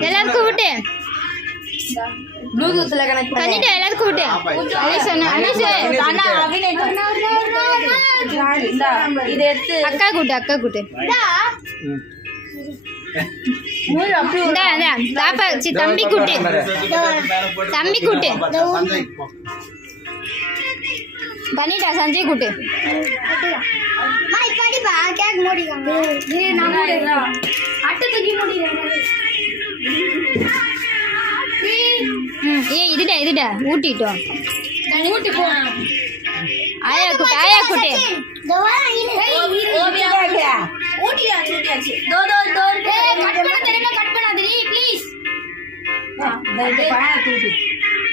எல்லாருக்கும் விட்டு ப்ளூடூத்ல கனெக்ட் பண்ணிட்டு எல்லாருக்கும் விட்டு இது எடுத்து அக்கா கூட்டு தம்பி கூட்டு பண்ணிட்டா சஞ்சய் கூட்டு இதுடா ஊட்டிட்டோம் ஊட்டி போ ஆயா குட்டி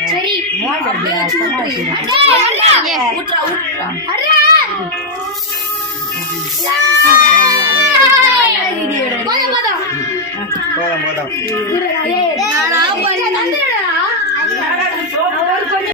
சரி போதும்